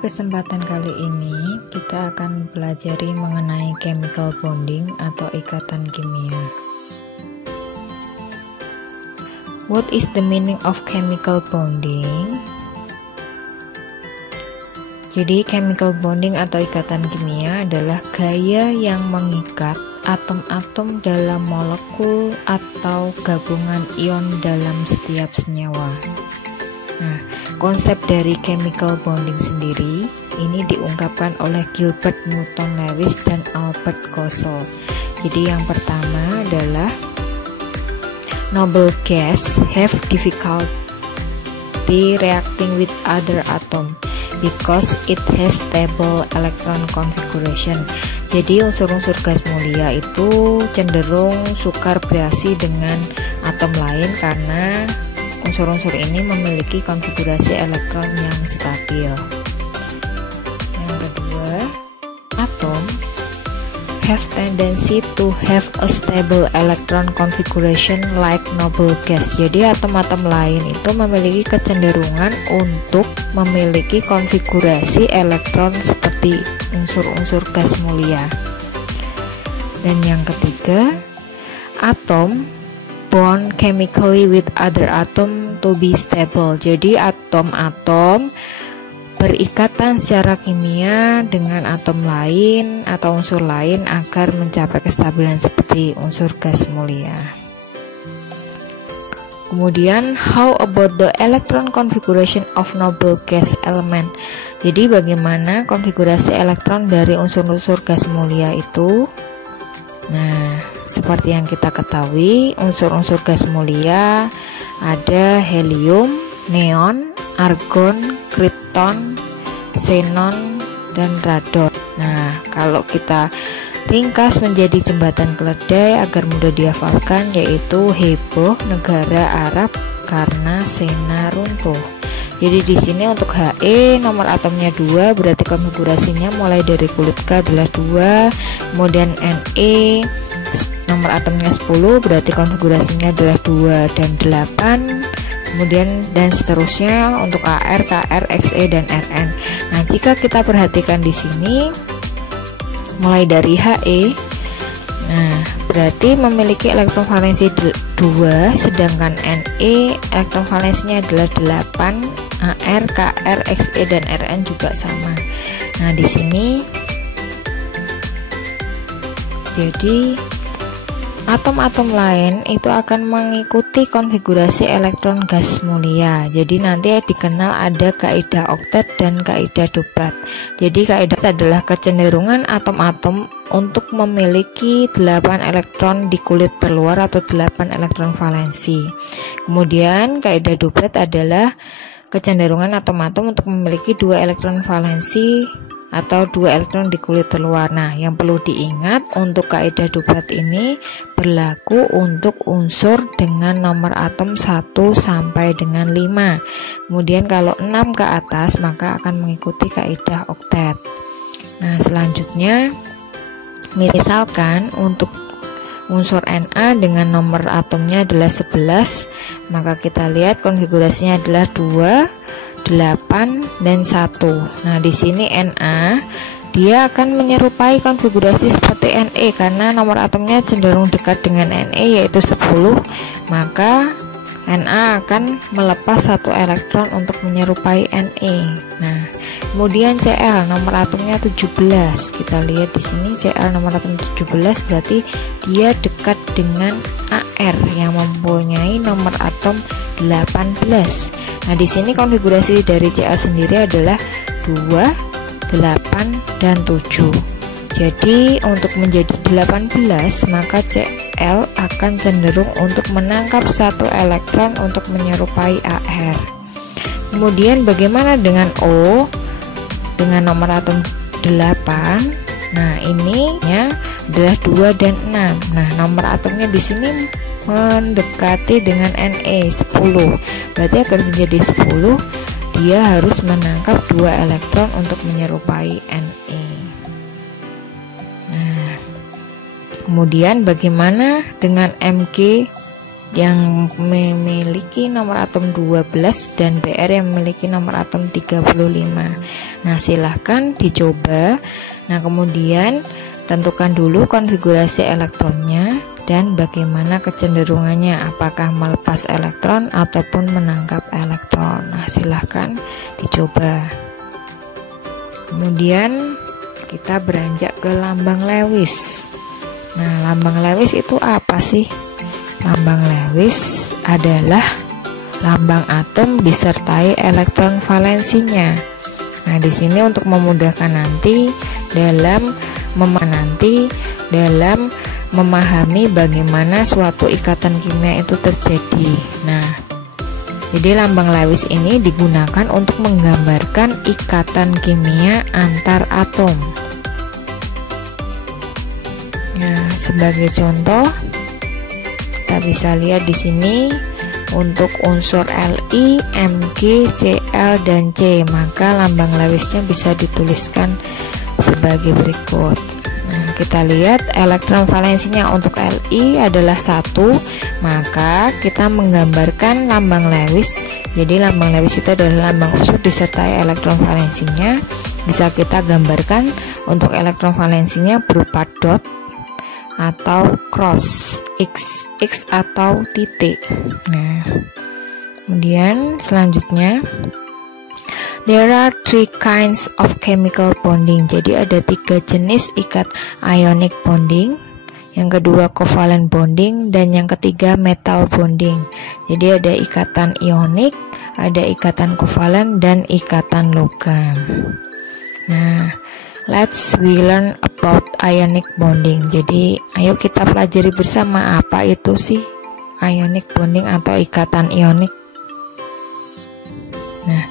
Kesempatan kali ini kita akan pelajari mengenai chemical bonding atau ikatan kimia. What is the meaning of chemical bonding? Jadi chemical bonding atau ikatan kimia adalah gaya yang mengikat atom-atom dalam molekul atau gabungan ion dalam setiap senyawa. Nah, konsep dari chemical bonding sendiri ini diungkapkan oleh Gilbert Newton Lewis dan Albert Kossel. Jadi yang pertama adalah noble gas have difficulty reacting with other atom because it has stable electron configuration. Jadi unsur-unsur gas mulia itu cenderung sukar bereaksi dengan atom lain karena unsur-unsur ini memiliki konfigurasi elektron yang stabil. Yang kedua, atom have tendency to have a stable electron configuration like noble gas. Jadi atom-atom lain itu memiliki kecenderungan untuk memiliki konfigurasi elektron seperti unsur-unsur gas mulia. Dan yang ketiga, atom bond chemically with other atom to be stable. Jadi atom-atom berikatan secara kimia dengan atom lain atau unsur lain agar mencapai kestabilan seperti unsur gas mulia. Kemudian, how about the electron configuration of noble gas element? Jadi bagaimana konfigurasi elektron dari unsur-unsur gas mulia itu? Nah, seperti yang kita ketahui, unsur-unsur gas mulia ada helium, neon, argon, krypton, xenon, dan radon. Nah, kalau kita ringkas menjadi jembatan keledai agar mudah dihafalkan, yaitu heboh negara Arab karena Sena runtuh. Jadi di sini untuk He nomor atomnya 2, berarti konfigurasinya mulai dari kulit K adalah 2. Kemudian Ne nomor atomnya 10, berarti konfigurasinya adalah 2 dan 8. Kemudian dan seterusnya untuk Ar, Kr, Xe dan Rn. Nah, jika kita perhatikan di sini mulai dari He, nah berarti memiliki elektron valensi 2, sedangkan Ne elektron valensinya adalah 8, Ar, Kr, Xe dan Rn juga sama. Nah, di sini jadi atom-atom lain itu akan mengikuti konfigurasi elektron gas mulia. Jadi nanti dikenal ada kaidah oktet dan kaidah duplat. Jadi kaidah adalah kecenderungan atom-atom untuk memiliki 8 elektron di kulit terluar atau 8 elektron valensi. Kemudian kaidah duplat adalah kecenderungan atom-atom untuk memiliki 2 elektron valensi atau 2 elektron di kulit terluar. Nah, yang perlu diingat untuk kaidah duplat ini berlaku untuk unsur dengan nomor atom 1 sampai dengan 5. Kemudian kalau 6 ke atas maka akan mengikuti kaidah oktet. Nah, selanjutnya misalkan untuk unsur Na dengan nomor atomnya adalah 11, maka kita lihat konfigurasinya adalah 2, 8 dan 1. Nah, di sini Na dia akan menyerupai konfigurasi seperti Ne karena nomor atomnya cenderung dekat dengan Ne yaitu 10, maka Na akan melepas 1 elektron untuk menyerupai Ne. Nah, kemudian Cl nomor atomnya 17. Kita lihat di sini Cl nomor atom 17 berarti dia dekat dengan Ar yang mempunyai nomor atom 18. Nah, di sini konfigurasi dari Cl sendiri adalah 2, 8 dan 7. Jadi untuk menjadi 18 maka Cl akan cenderung untuk menangkap 1 elektron untuk menyerupai Ar. Kemudian bagaimana dengan O dengan nomor atom 8? Nah, ini ya adalah 2 dan 6. Nah, nomor atomnya di sini mendekati dengan Ne 10. Berarti agar menjadi 10 dia harus menangkap 2 elektron untuk menyerupai Ne. Nah, kemudian bagaimana dengan Mg yang memiliki nomor atom 12 dan Br yang memiliki nomor atom 35. Nah, silahkan dicoba. Nah, kemudian tentukan dulu konfigurasi elektronnya dan bagaimana kecenderungannya, apakah melepas elektron ataupun menangkap elektron. Nah, silahkan dicoba. Kemudian kita beranjak ke lambang Lewis. Nah, lambang Lewis itu apa sih? Lambang Lewis adalah lambang atom disertai elektron valensinya. Nah, di sini untuk memudahkan nanti dalam memahami bagaimana suatu ikatan kimia itu terjadi. Nah, jadi lambang Lewis ini digunakan untuk menggambarkan ikatan kimia antar atom. Nah, sebagai contoh kita bisa lihat di sini untuk unsur Li, Mg, Cl dan C, maka lambang Lewisnya bisa dituliskan sebagai berikut. Nah, kita lihat elektron valensinya untuk Li adalah 1, maka kita menggambarkan lambang Lewis. Jadi lambang Lewis itu adalah lambang unsur disertai elektron valensinya. Bisa kita gambarkan untuk elektron valensinya berupa dot atau cross, x atau titik. Nah, kemudian selanjutnya there are 3 kinds of chemical bonding. Jadi ada 3 jenis ikat ionic bonding. Yang kedua covalent bonding dan yang ketiga metal bonding. Jadi ada ikatan ionik, ada ikatan covalent dan ikatan logam. Nah, let's we learn about ionic bonding. Jadi ayo kita pelajari bersama apa itu sih ionic bonding atau ikatan ionik. Nah,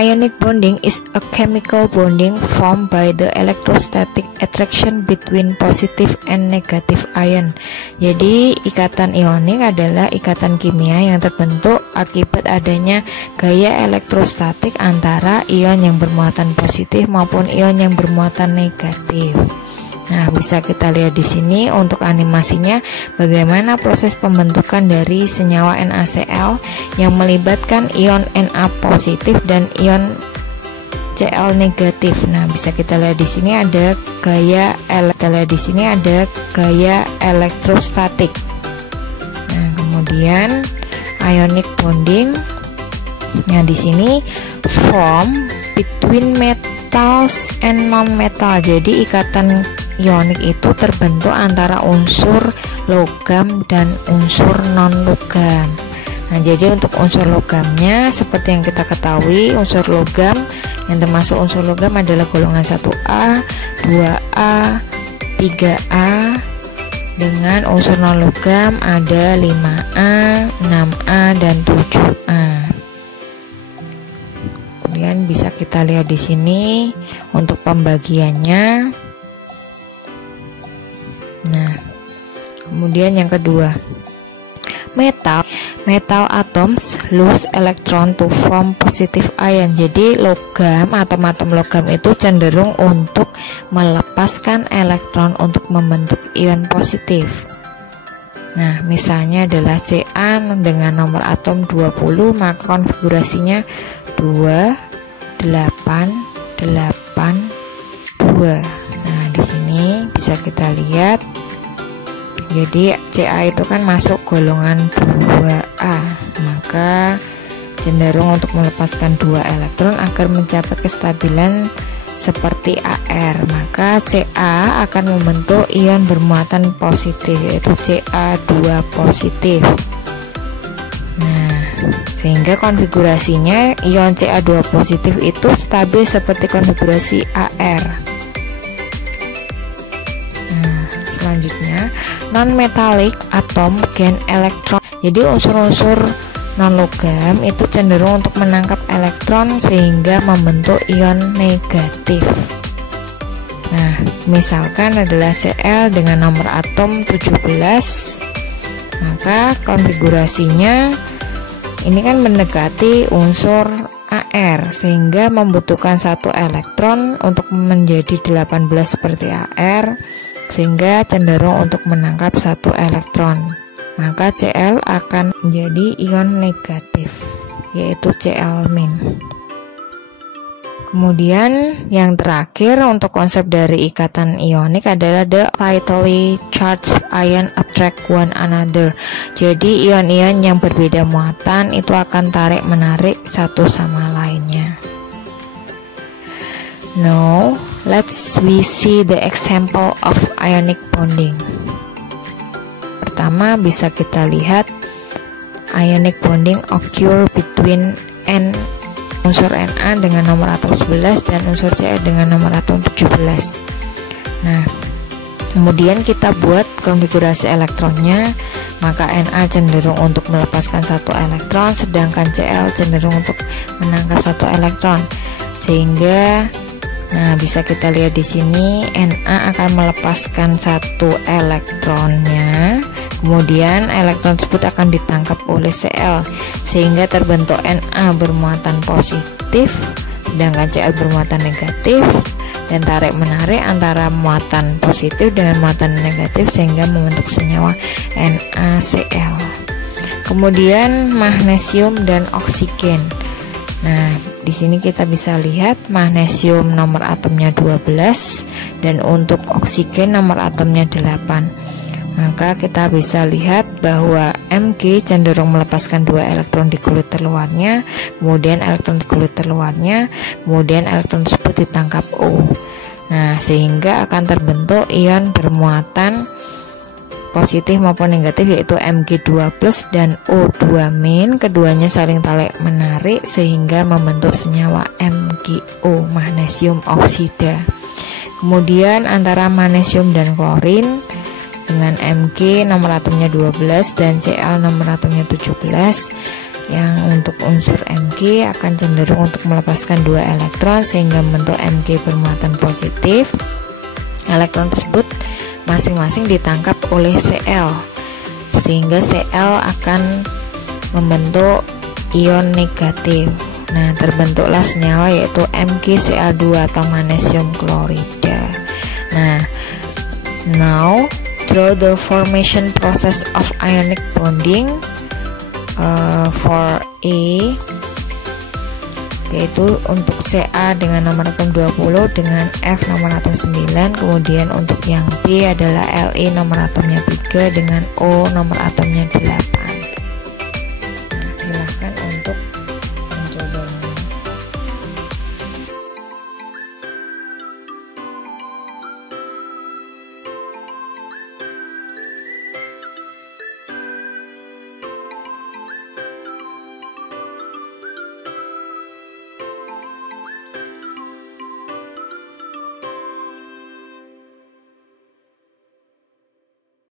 ionic bonding is a chemical bonding formed by the electrostatic attraction between positive and negative ion. Jadi ikatan ionik adalah ikatan kimia yang terbentuk akibat adanya gaya elektrostatik antara ion yang bermuatan positif maupun ion yang bermuatan negatif. Nah, bisa kita lihat di sini untuk animasinya bagaimana proses pembentukan dari senyawa NaCl yang melibatkan ion Na positif dan ion Cl negatif. Nah, bisa kita lihat di sini ada gaya elektrostatik. Nah, kemudian ionic bonding. Nah, di sini form between metals and non-metal. Jadi ikatan ionik itu terbentuk antara unsur logam dan unsur non-logam. Nah, jadi untuk unsur logamnya seperti yang kita ketahui, unsur logam yang termasuk unsur logam adalah golongan 1A, 2A, 3A. Dengan unsur non-logam ada 5A, 6A dan 7A. Kemudian bisa kita lihat di sini untuk pembagiannya. Nah, kemudian yang kedua, metal atoms lose electron to form positive ion. Jadi atom-atom logam itu cenderung untuk melepaskan elektron untuk membentuk ion positif. Nah, misalnya adalah Ca dengan nomor atom 20, maka konfigurasinya 2 8 8 2. Nah, di sini bisa kita lihat. Jadi Ca itu kan masuk golongan 2A, maka cenderung untuk melepaskan 2 elektron agar mencapai kestabilan seperti Ar. Maka Ca akan membentuk ion bermuatan positif, yaitu Ca2 positif. Nah, sehingga konfigurasinya ion Ca2 positif itu stabil seperti konfigurasi Ar. Selanjutnya, non-metallic atom gain electron. Jadi unsur-unsur non-logam itu cenderung untuk menangkap elektron sehingga membentuk ion negatif. Nah, misalkan adalah Cl dengan nomor atom 17, maka konfigurasinya ini kan mendekati unsur Ar sehingga membutuhkan 1 elektron untuk menjadi 18 seperti Ar, sehingga cenderung untuk menangkap 1 elektron. maka Cl akan menjadi ion negatif, yaitu Cl-. Kemudian yang terakhir untuk konsep dari ikatan ionik adalah the tightly charged ion attract one another. Jadi ion-ion yang berbeda muatan itu akan tarik menarik satu sama lainnya. Now let's see the example of ionic bonding. Pertama bisa kita lihat ionic bonding occur between unsur Na dengan nomor atom 11 dan unsur Cl dengan nomor atom 17. Nah, kemudian kita buat konfigurasi elektronnya, maka Na cenderung untuk melepaskan satu elektron, sedangkan Cl cenderung untuk menangkap satu elektron. Sehingga bisa kita lihat di sini Na akan melepaskan satu elektronnya. Kemudian elektron tersebut akan ditangkap oleh Cl sehingga terbentuk Na bermuatan positif sedangkan Cl bermuatan negatif, dan tarik menarik antara muatan positif dengan muatan negatif sehingga membentuk senyawa NaCl. Kemudian magnesium dan oksigen. Nah, di sini kita bisa lihat magnesium nomor atomnya 12 dan untuk oksigen nomor atomnya 8. Maka kita bisa lihat bahwa Mg cenderung melepaskan 2 elektron di kulit terluarnya, kemudian elektron di kulit terluarnya, kemudian elektron tersebut ditangkap O. Nah, sehingga akan terbentuk ion bermuatan positif maupun negatif, yaitu Mg2+ dan O2-. Keduanya saling tarik menarik sehingga membentuk senyawa MgO, magnesium oksida. Kemudian antara magnesium dan klorin dengan Mg nomor atomnya 12 dan Cl nomor atomnya 17, yang untuk unsur Mg akan cenderung untuk melepaskan 2 elektron sehingga membentuk Mg bermuatan positif. Elektron tersebut masing-masing ditangkap oleh Cl sehingga Cl akan membentuk ion negatif. Nah, terbentuklah senyawa yaitu MgCl2 atau magnesium klorida. Nah, now through the formation process of ionic bonding for A, yaitu untuk Ca dengan nomor atom 20 dengan F nomor atom 9, kemudian untuk yang B adalah Le nomor atomnya 3 dengan O nomor atomnya 8.